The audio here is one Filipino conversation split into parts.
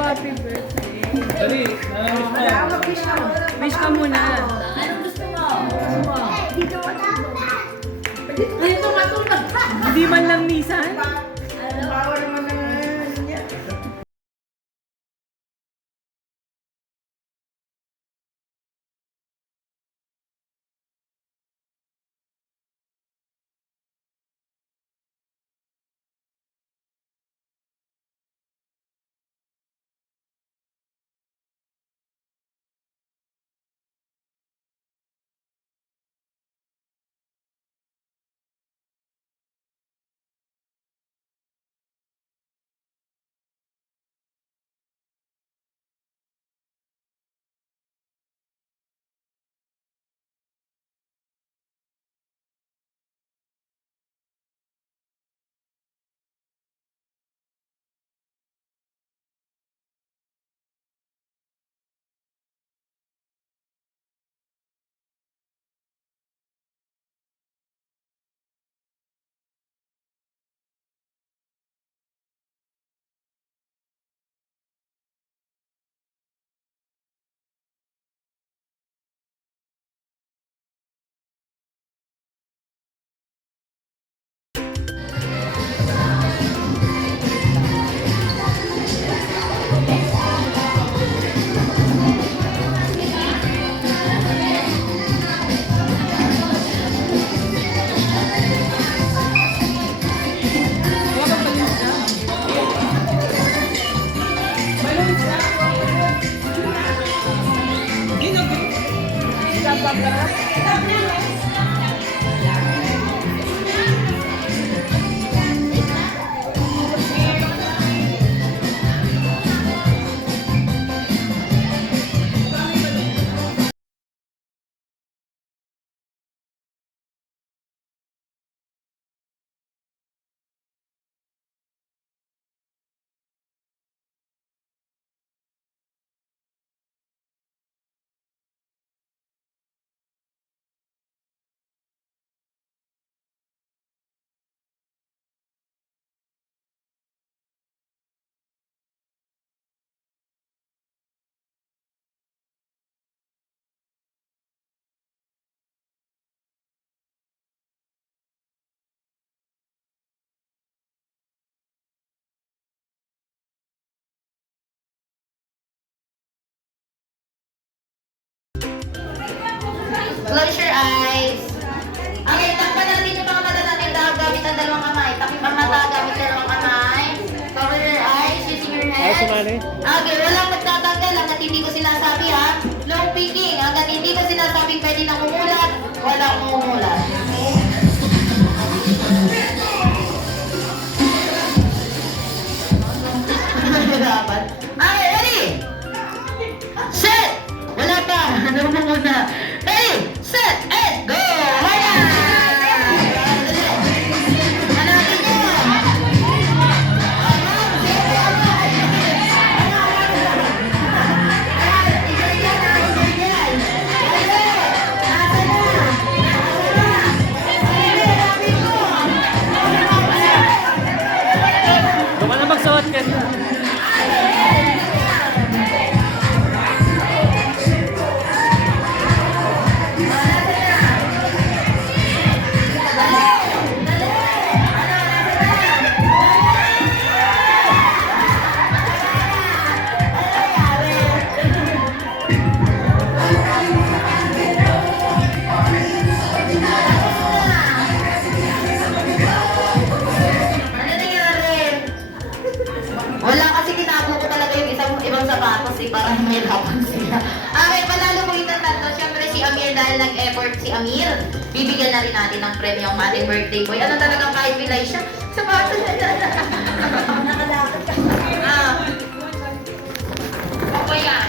happy birthday. Dali, Wish ka muna. Anong gusto mo? Dito matulog. Hindi man lang nisan. Power naman na niya. Close your eyes. Okay, takpan natin yung mga mata natin gamit ang dalawang kamay. Takip ang mata gamit ang dalawang kamay. Cover your eyes using your hands. Okay, walang magtatanggal hanggat hindi ko sinasabi ha. No peeking. Hanggat hindi ko sinasabing pwede na umulat, walang umulat. Okay, ready? Set! Wala pa. Ano mo muna? Ready, set, and go! Wala! Hanapin nyo! Doon ka na magsuot ka. Wala kasi tinago ko talaga yung ibang sapatos para mahirapan sila. Okay, panalo po yung tatlo. Siyempre si Amir dahil nag-effort si Amir. Bibigyan na rin natin ng premyo ang ating birthday boy. Ano talagang kahit bilay siya? Sapatos na nakalakad ka. Okay yan.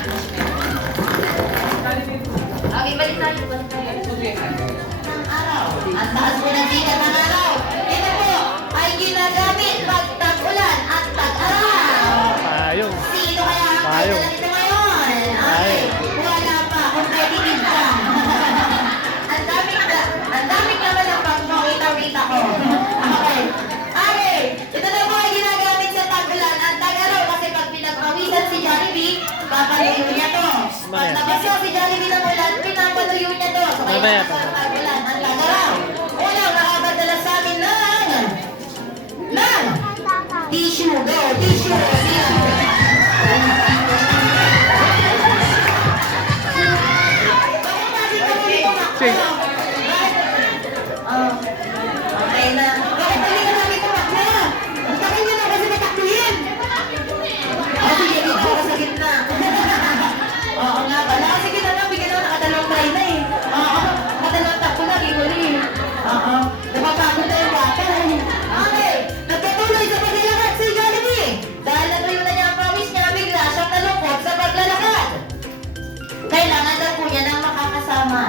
Okay, balik tayo. Ang araw. Ang taas po ng sikat ng araw. Ito po ay ginagamit pag tag-ulan at tag-araw. Payong. Sino kaya ang kailan ito ngayon? Okay, wala pa. Competitive ka. Ang daming naman ang pag-makita-rita ko. Okay. Okay. Ito na po ay ginagamit sa tag-ulan at tag-araw kasi pag pinagpawisan si Jollibee ng ulan, pinapatuyo niya to. So, kaya Mamaya, sa ulan, ang lagaraw. Unang nakakadala sa amin ng tissue. Go, tissue. Okay na. Bakit hindi ka namin tumakbo? Ang takin nyo na kasi matakbuhin. Sige, dito ako sa gitna. Oo nga pala. Sige na lang, bigyan ako nakadalawang try na eh. Oo, nakadalawang takbo na, hihuli. Oo, napapagod na yung bata. Okay, nagpatuloy sa paglalakad si Jollibee. Dahil natuyo na niya ang promise niya, bigla siyang nalungkot sa paglalakad. Kailangan daw po niya ng makakasama.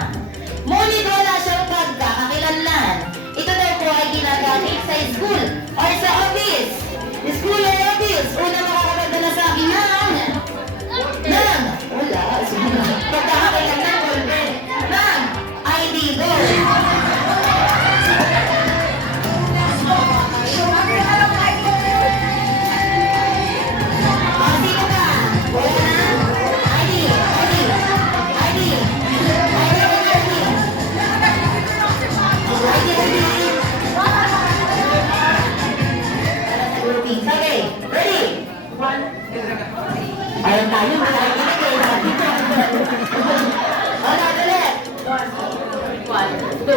Ngunit wala siyang pagkakakilanlan. Ito daw po ay ginagamit sa school or sa office. School or office. Una makakapagdala sa akin wala. Pagkakakilanlan, golden. ID go. Sino ka? Wala na? ID. Okay, ready? Ayun tayo, makikinig eh. Wala, ulit. 1, 2.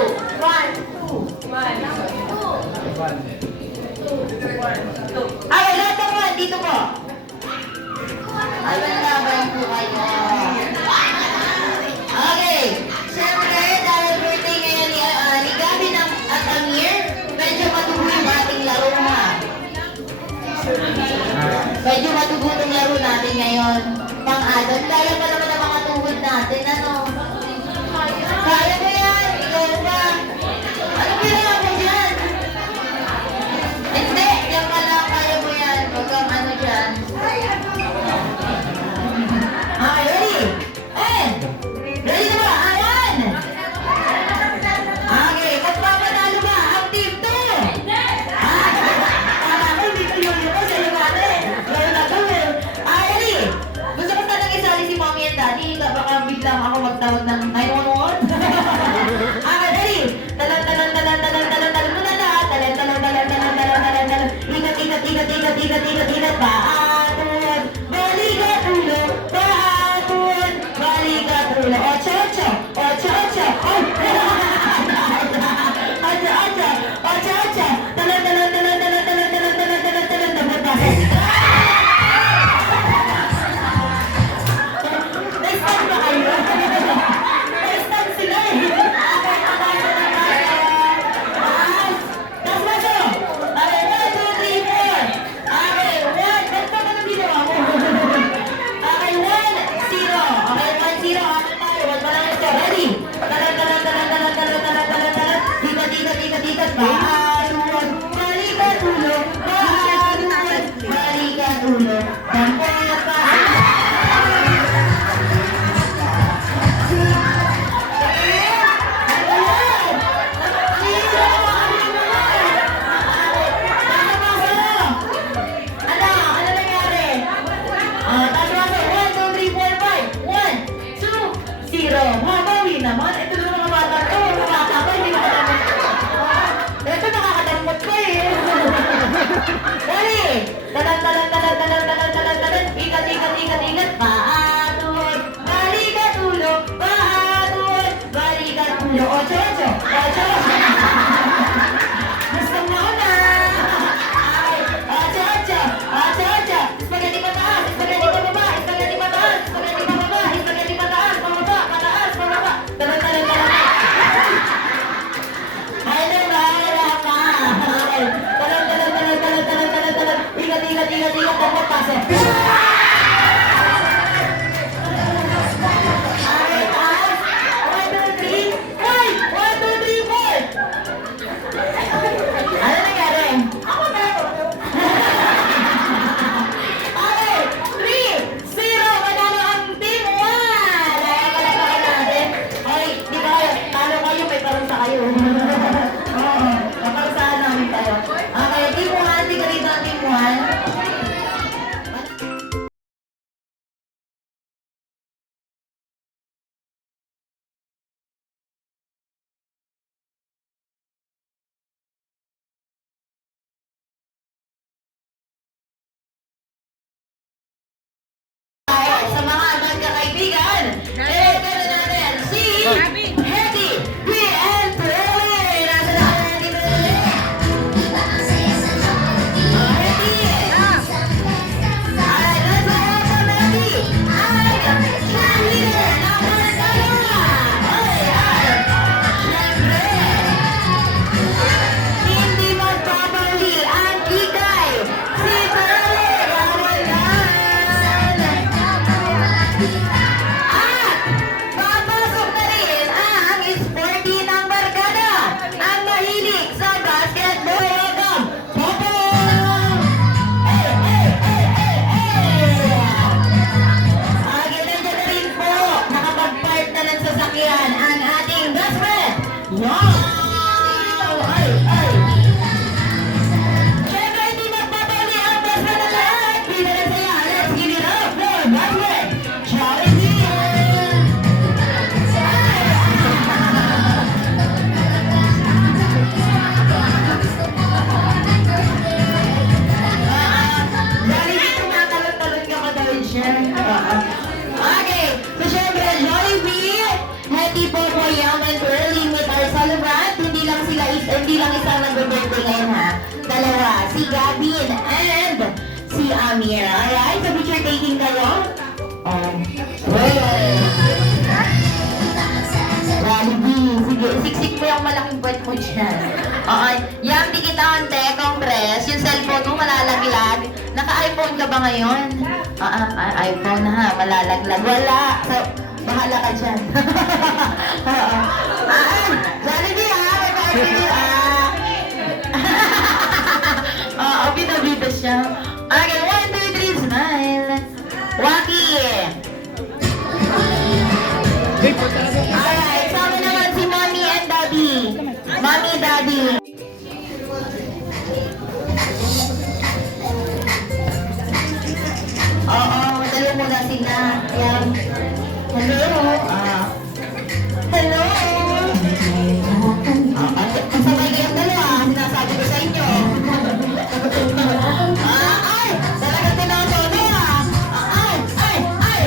Ay, lahat ng one, dito po. Ay, laban po kayo. Okay, siyempre, dahil birthday ngayon ni Gavin at Amir, medyo matubo yung ating laro ha. Medyo matubo yung laro natin ngayon. Pang-adult, kaya pa naman ang mga tuhod natin, ano? Kaya mo yan, ikaw ba? Ano kailangan mo dyan? Hindi, yan ka lang, kaya mo yan. Huwag kang ano dyan. Okay, ready? And, ready na ba? Ayan! Okay, magpapanalo ba ang team 2? Tama ko, hindi ko yun ko sa iyo natin. Gawin na gawin. Ready? Gusto ko tanong isali si mommy and daddy. Baka biglang ako magtawag ng 911. Ready? Talan mo na lahat. Talan. Ingat. Paatun. Balikat ulo. Paatun. Balikat ulo. Ocho. Talan. Ba kayo? Stand sila eh. Tas maso. Okay, 1, 2, 3, 4. Okay, 1. Ganito ka nang ginawa mo. Okay, 1, 0. Okay, 1, 0. Akin tayo. 1 pa lang ito. Ready? Talan. Dikat. Paatun. Balikat ulo. Paatun. Balikat ulo. Mamawi naman. Ito na mga bata ko. Mga bata ko, hindi nakadamot. Ito nakakadamot ko eh. Dali! Talan. Ikat. Paatun. Balikat ulo. Paatun. Balikat ulo. Ocho. Gusto mo na. Ocho. Spaghetti pataas. Spaghetti pababa. Spaghetti pataas. Spaghetti pababa. Spaghetti pataas. Pataas. Talan. Ay, wala pa. Talan. Ikat. Dapat pasok. Okay, taas. 1, 2, 3. Ay! Wow! Ay! Siyempre, hindi magpapali ang best friend na lahat. Pila na sila. Let's give it up for best friend, Jollibee! Jollibee, tumatalon-talon ka pa daw siya. Okay, so syempre, Jollibee, happy po po young and early with our celebrant. Hindi lang isa nag-birthday ngayon ha. Dalawa, si Gavin and si Amir. Alright, so picture taking kayo. Jollibee, sige, siksik mo yung malaking puwet mo dyan. Okay, yung dikitante, Congress, yung cellphone mo malalaglag. Naka-iPhone ka ba ngayon? iPhone ha, malalaglag. Wala. So, bahala ka dyan. Jollibee ha, may bida-bida siya. Okay, 1, 2, 3, smile. Waki! Alright, sama naman si Mommy and Daddy. Mommy, Daddy. Oo, madalo muna sila. Ayan. Hello. Hello. Masabay kayong dalawa. Sinasabi ko sa inyo. Ay! Talagang tinasono ah! Ay!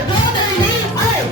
Brotherly! Ay!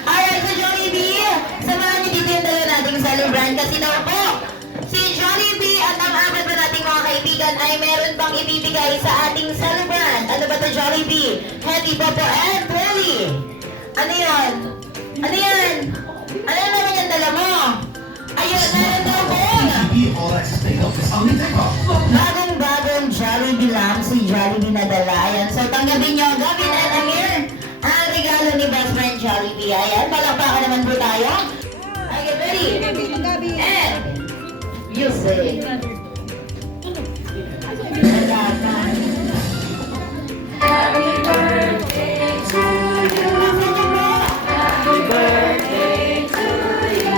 Alright, so Jollibee, samahan niyo dito yung dalawa nating celebrant kasi daw po, si Jollibee at ang apat na nating mga kaibigan ay meron pang ibibigay sa ating celebrant. Ano ba ito, Jollibee? Hetty, Popo, and Pearly. Ano yun? Ano yan? Ano naman yung dala mo? Ayun, meron daw po. Bagong Jollibee lang, si Jollibee na dala. Ayan, so tanggapin nyo, Gavin and Amir, ang regalo ni best friend Jollibee. Ayan, palakpakan naman po tayo. Okay, get ready. And, you say. Happy birthday to you. Happy birthday to you.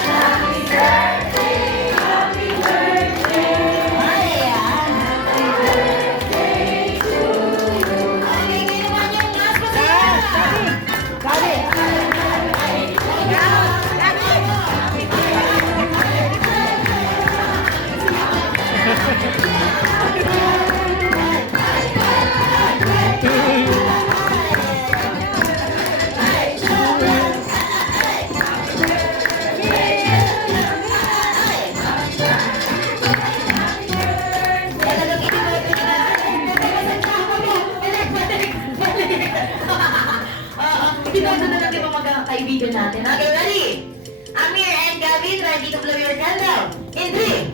Happy birthday, happy birthday. Ayan. Happy birthday to you. Okay, ngayon naman yung last pa sa'yo. Pinasa na natin mga kaibigan natin. Okay, ready? Amir and Gavin, ready to blow your candle. In 3,